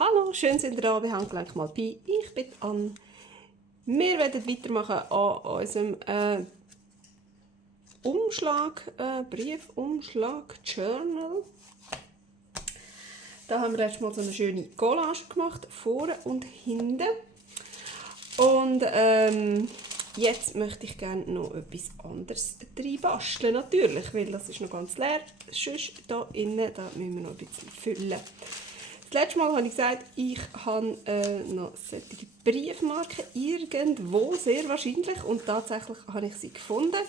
Hallo, schön sind ihr da bei Handgelenk mal Pi. Ich bin Anne. Wir werden weitermachen an unserem Briefumschlag, Journal. Da haben wir erstmal so eine schöne Collage gemacht, vorne und hinten. Und jetzt möchte ich gerne noch etwas anderes reinbasteln, natürlich, weil das ist noch ganz leer. Sonst hier innen, da müssen wir noch ein bisschen füllen. Das letzte Mal habe ich gesagt, ich habe noch solche Briefmarken irgendwo, sehr wahrscheinlich, und tatsächlich habe ich sie gefunden.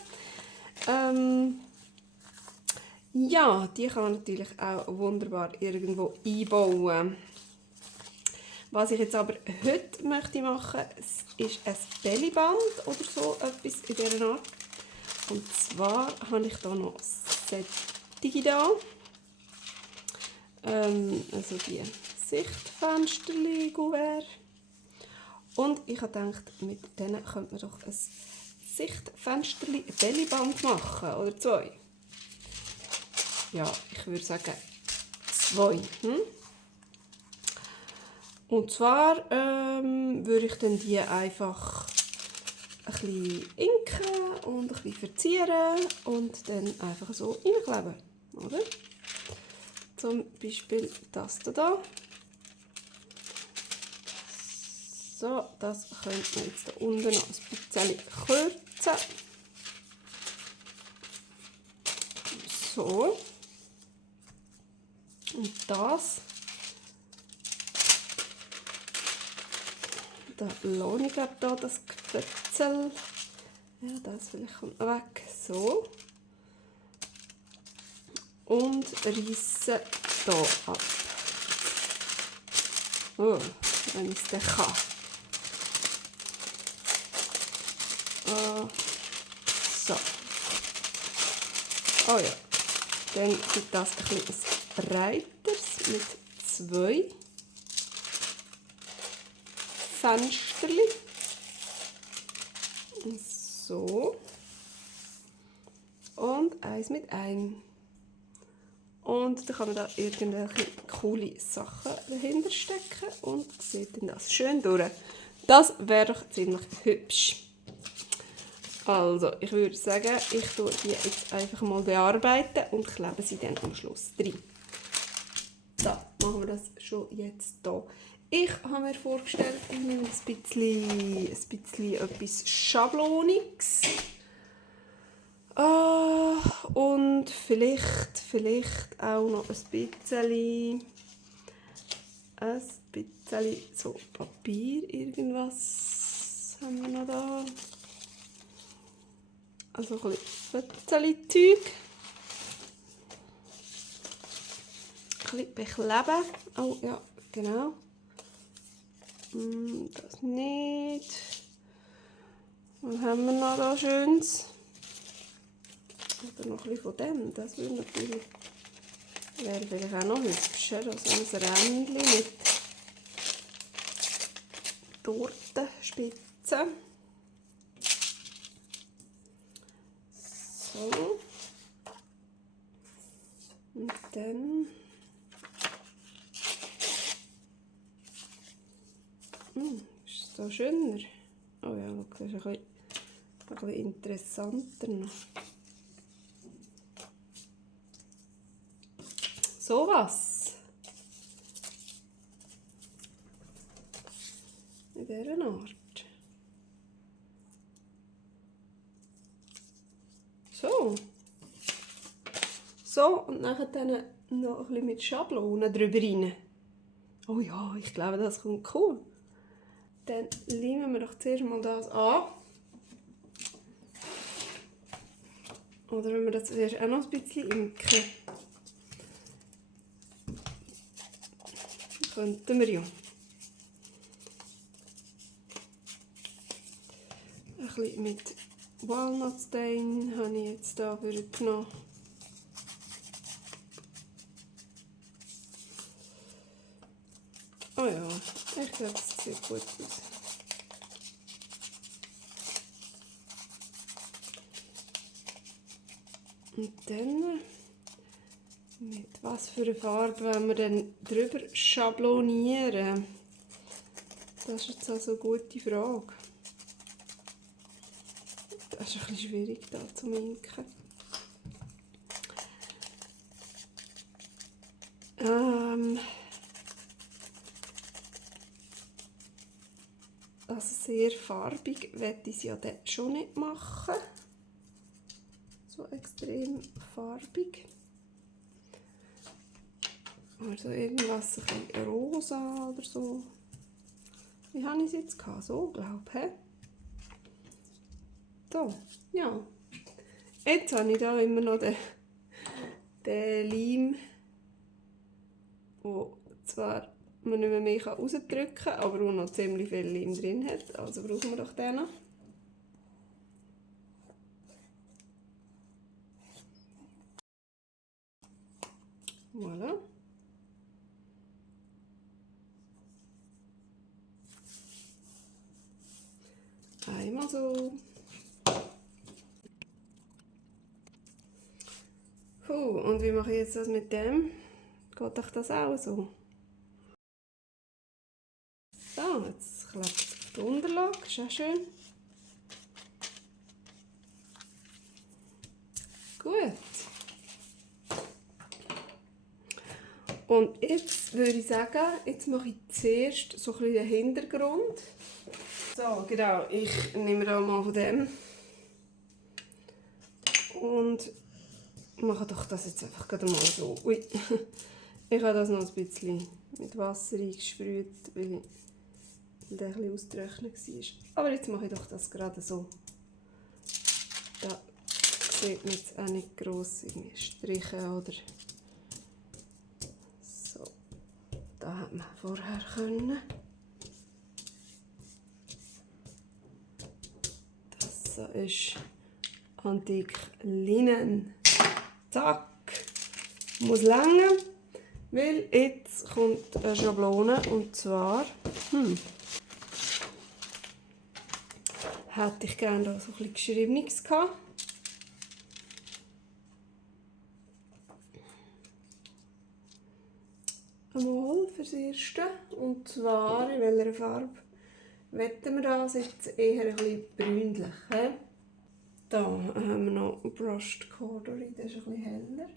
Ja, die kann man natürlich auch wunderbar irgendwo einbauen. Was ich jetzt aber heute möchte machen, ist ein Bellyband oder so etwas in dieser Art. Und zwar habe ich hier noch solche hier. Also die Sichtfensterli-Gouverne. Und ich habe gedacht, mit denen könnte man doch ein Sichtfensterli-Bellyband machen. Oder zwei. Ja, ich würde sagen zwei. Und zwar würde ich dann die einfach ein bisschen inken und ein bisschen verzieren und dann einfach so reinkleben. Oder? Zum Beispiel das hier. So, das könnte man jetzt hier unten noch ein bisschen kürzen. So. Und das. Da lohne ich glaube da das Gefetzel. Ja, das vielleicht kommt weg. So. Und reisse hier ab. Oh, wenn ich es dann kann. So. Oh ja. Dann gibt das ein bisschen breiteres mit zwei Fensterli. So. Und eins mit einem. Und dann kann man da irgendwelche coole Sachen dahinter stecken und sieht dann das schön durch. Das wäre doch ziemlich hübsch. Also, ich würde sagen, ich tue die jetzt einfach mal bearbeiten und klebe sie dann am Schluss rein. So, machen wir das schon jetzt hier. Ich habe mir vorgestellt, ich nehme ein bisschen etwas Schabloniges. Und vielleicht auch noch ein bisschen so Papier, irgendwas haben wir noch da. Also ein bisschen Zeug. Ein bisschen bekleben. Oh ja, genau. Das nicht. Was haben wir noch da Schönes? Oder noch ein bisschen von dem. Das wäre natürlich vielleicht auch noch hübscher. Also ein Rändchen mit Tortenspitzen. So. Und dann ist es so schöner. Oh ja, look, das ist ein bisschen interessanter noch. So was. In dieser Art. So. So, und nachher dann noch ein bisschen mit Schablonen drüber rein. Oh ja, ich glaube, das kommt cool. Dann leimen wir doch zuerst mal das an. Oder wenn wir das zuerst auch noch ein bisschen inken. Könnten wir ja. Ein bisschen mit Walnut Stain habe ich jetzt hier genommen. Oh ja, ich glaube, das sieht gut aus. Und dann Mit was für eine Farbe wollen wir denn drüber schablonieren? Das ist jetzt also eine gute Frage. Das ist ein bisschen schwierig da zu inken. Also sehr farbig werde ich es ja dann schon nicht machen. So extrem farbig. Also irgendwas ein bisschen rosa oder so. Wie habe ich es jetzt gehabt? So, glaube ich. So, ja. Jetzt habe ich da immer noch den Leim, wo zwar man nicht mehr rausdrücken kann, aber wo noch ziemlich viel Leim drin hat. Also brauchen wir doch den noch. Voilà. Einmal so. Und wie mache ich jetzt das mit dem? Geht doch das auch so? So, jetzt klebt es auf die Unterlage, ist auch schön. Gut. Und jetzt würde ich sagen, jetzt mache ich zuerst so ein bisschen den Hintergrund. So, genau, ich nehme da mal von dem und mache doch das jetzt einfach gerade mal so. Ui. Ich habe das noch ein bisschen mit Wasser eingesprüht, weil der ein bisschen ausgetrocknet war. Aber jetzt mache ich doch das gerade so. Da sieht man jetzt auch nicht gross irgendwie Striche oder so. Da hat man vorher können. Das so ist Antik Linen. Zack. Muss länger, weil jetzt kommt eine Schablone und zwar hätte ich gerne da so ein bisschen Geschriebenes gehabt. Einmal fürs Erste. Und zwar, in welcher Farbe wetten wir das? Jetzt eher ein bisschen brünlich. He? Da haben wir noch Brushed Corduroy, das ist ein bisschen heller.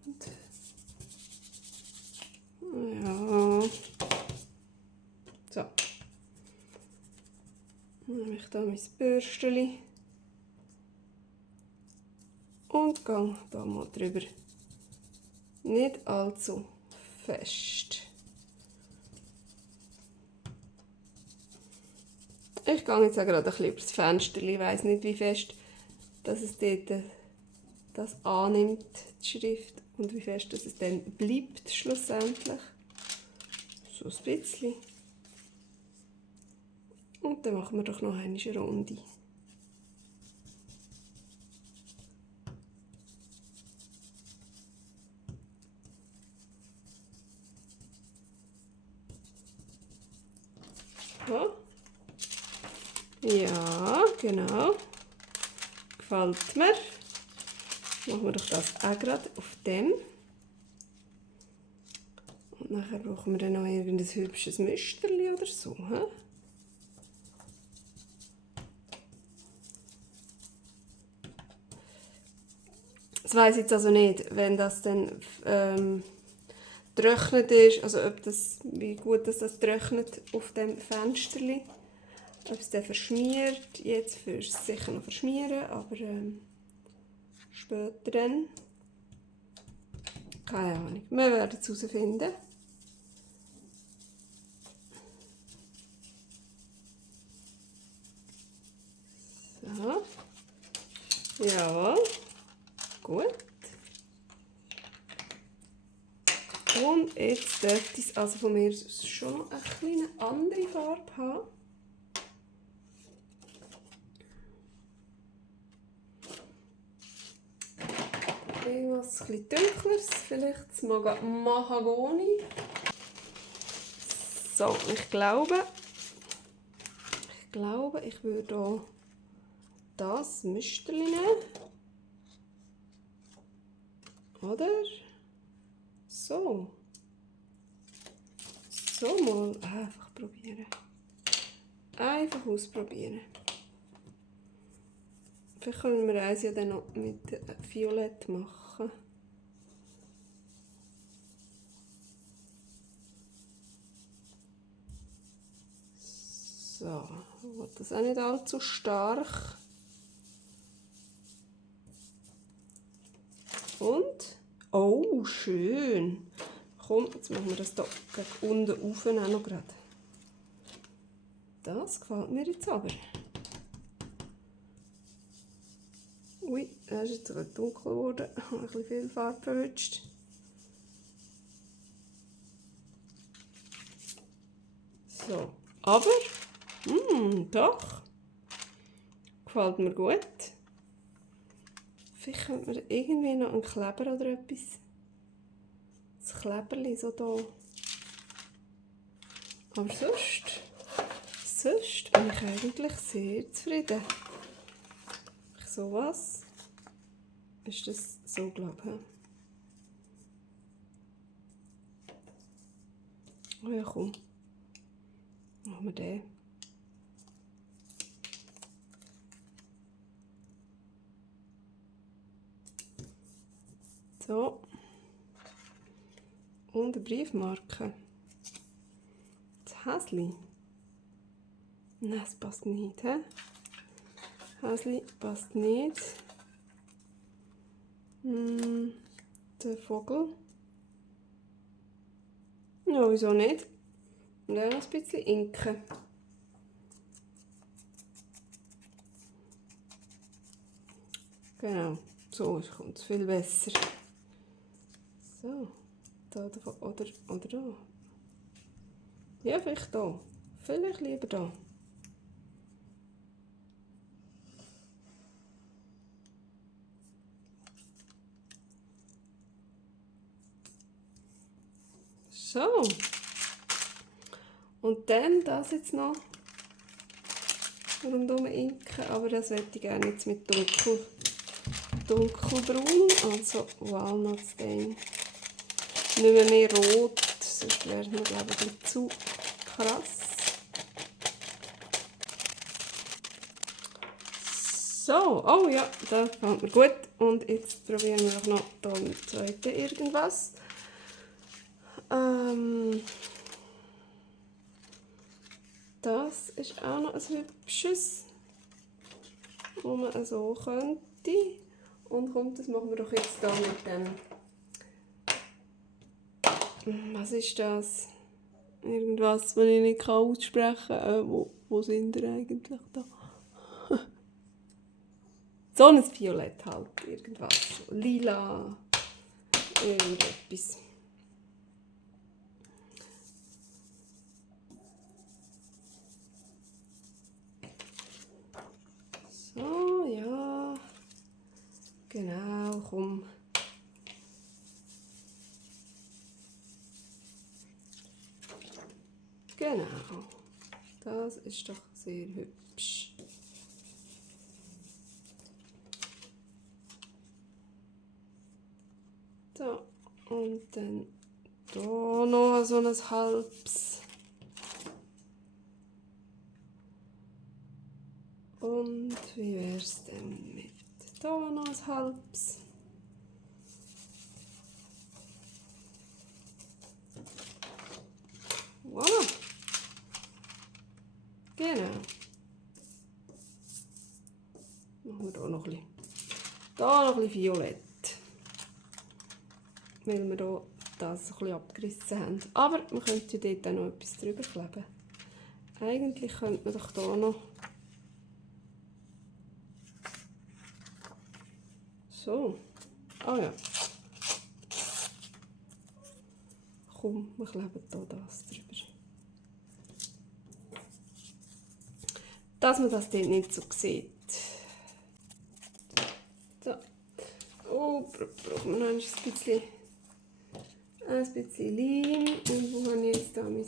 Und ja. So. Dann nehme ich hier mein Bürstchen und gehe hier mal drüber. Nicht allzu fest. Ich gehe jetzt auch gerade ein bisschen über das Fenster. Ich weiss nicht, wie fest dass es dort das annimmt, die Schrift, und wie fest dass es dann bleibt schlussendlich. So ein bisschen. Und dann machen wir doch noch eine Runde. So. Ja, genau. Gefällt mir. Machen wir doch das auch gerade auf dem. Und nachher brauchen wir dann noch irgendein hübsches Müsterli oder so. He? Das weiss ich jetzt also nicht, wenn das dann trocknet ist, also ob das, wie gut das trocknet auf dem Fensterli. Ob es dann verschmiert, jetzt würde es sicher noch verschmieren, aber später dann. Keine Ahnung, wir werden es herausfinden. So. Jawohl. Gut. Und jetzt dürfte es also von mir schon noch eine kleine andere Farbe haben. Irgendwas ein bisschen dunkleres, vielleicht das Mahagoni. So, ich glaube, ich würde das Müsterchen nehmen. Oder? So. So mal einfach probieren. Einfach ausprobieren. Vielleicht können wir eins ja dann noch mit Violett machen. So, ich will das auch nicht allzu stark. Und, oh, schön. Komm, jetzt machen wir das hier gegen unten rauf auch noch gerade. Das gefällt mir jetzt aber. Ui, das ist jetzt gerade dunkel geworden. Ich habe ein bisschen viel Farbe verwünscht. So, aber, doch. Gefällt mir gut. Vielleicht könnte man irgendwie noch einen Kleber oder etwas. Das Kleberli so da. Aber sonst bin ich eigentlich sehr zufrieden. Sowas ist das so, glaube ich. Oh ja, komm. Machen wir den. So. Und eine Briefmarke. Das Häschen. Nein, das passt nicht. He? Häschen passt nicht. Der Vogel. Ja, wieso nicht? Und dann noch ein bisschen Inken. Genau, so kommt es viel besser. So, da oder da. Ja, vielleicht da. Vielleicht lieber da. So. Und dann das jetzt noch rundum inken, aber das möchte ich gerne jetzt mit dunkelbraun, also Walnutsstein. Nicht mehr rot, sonst wäre es mir, glaube ich, ein bisschen zu krass. So, oh ja, das gefällt mir gut. Und jetzt probieren wir auch noch da mit dem zweiten irgendwas. Das ist auch noch ein hübsches, wo man so könnte. Und kommt, das machen wir doch jetzt da mit dem. Was ist das? Irgendwas, was ich nicht aussprechen kann. Wo sind wir eigentlich da? So ein Violett halt, irgendwas. Lila, irgendetwas. So, ja. Genau, komm. Genau. Das ist doch sehr hübsch. So, und dann da noch so ein halbes. Und wie wäre es denn mit da noch ein halbes? Voilà. Genau. Machen wir da noch ein bisschen. Da noch ein bisschen Violett. Weil wir hier das ein bisschen abgerissen haben. Aber man könnte dort auch noch etwas drüber kleben. Eigentlich könnte man doch hier noch so. Ah ja. Komm, wir kleben hier das drüber. Dass man das dort nicht so sieht. So. Oh, brauchen wir noch ein bisschen Leim. Und wo habe ich jetzt da mein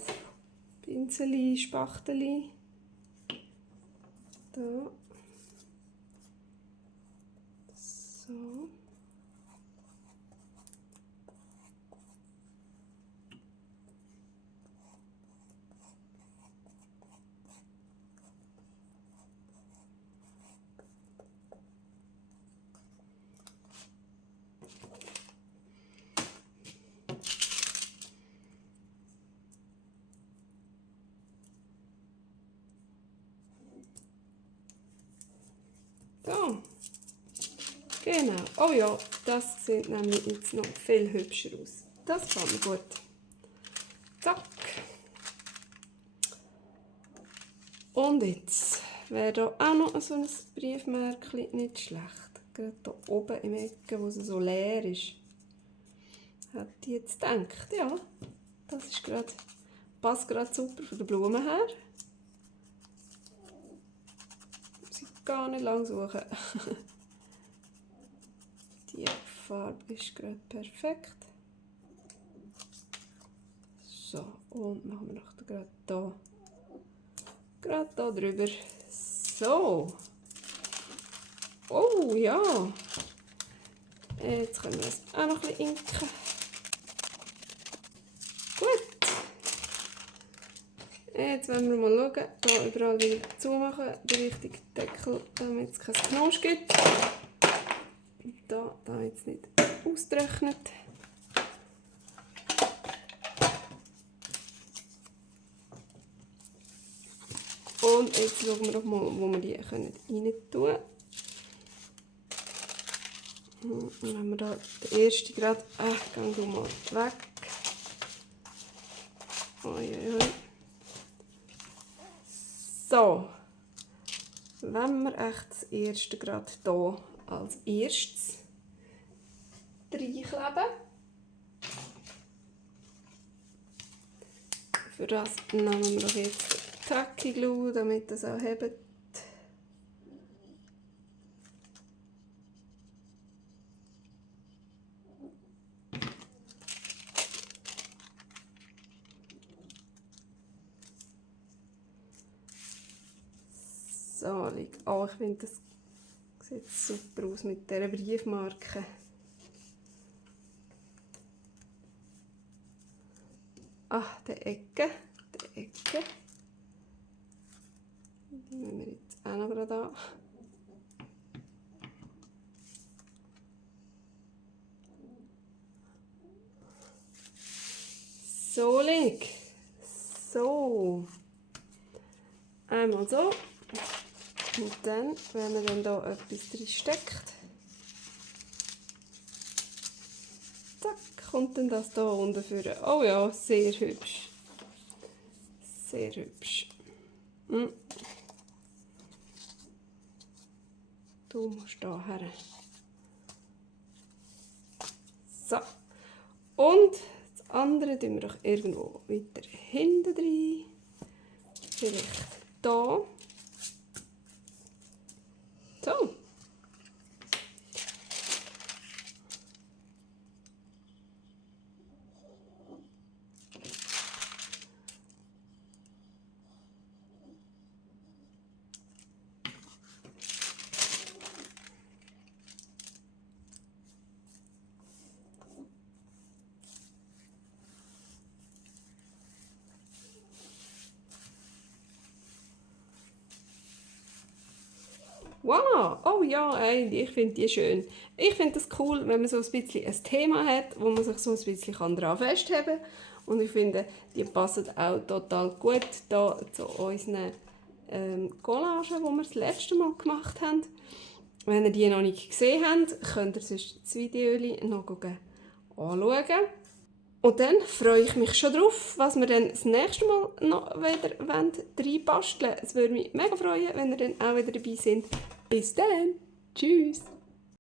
Pinseli, Spachteli? Da. So. So. Genau. Oh ja, das sieht nämlich jetzt noch viel hübscher aus. Das gefällt mir gut. Zack. Und jetzt wäre da auch noch so ein Briefmärkchen nicht schlecht. Gerade hier oben im Ecke, wo es so leer ist. Hat die jetzt gedacht, ja, das ist grad, passt gerade super von der Blume her. Muss ich gar nicht lange suchen. Die Farbe ist gerade perfekt. So, und machen wir noch gerade da drüber. So. Oh ja. Jetzt können wir es auch noch ein bisschen inken. Gut. Jetzt wollen wir mal schauen, hier überall wieder zumachen, den richtigen Deckel, damit es kein Knausch gibt. Da jetzt nicht austrocknet. Und jetzt schauen wir doch mal, wo wir die rein tun können. Wenn wir da den ersten gerade, geh du mal weg. Oi. So, wenn wir echt das erste gerade hier als erstes reinkleben. Für das nehmen wir doch jetzt Tacky Glue, damit das auch hebt. So, liegt. Oh, ich finde, das sieht super aus mit dieser Briefmarke. Ach, die Ecke. Die nehmen wir jetzt auch noch gerade an. So, Link. So. Einmal so. Und dann, wenn man dann da etwas drin steckt, zack, kommt dann das da unten führen. Oh ja, sehr hübsch. Sehr hübsch. Du musst da her. So. Und das andere tun wir doch irgendwo weiter hinten rein. Vielleicht da. So. Wow, oh ja, ich finde die schön. Ich finde das cool, wenn man so ein bisschen ein Thema hat, wo man sich so ein bisschen daran festhalten kann. Und ich finde, die passen auch total gut da zu unseren Collagen, die wir das letzte Mal gemacht haben. Wenn ihr die noch nicht gesehen habt, könnt ihr sonst das Video noch anschauen. Und dann freue ich mich schon drauf, was wir dann das nächste Mal noch wieder reinbasteln wollen. Es würde mich mega freuen, wenn ihr dann auch wieder dabei seid. Bis dann. Tschüss.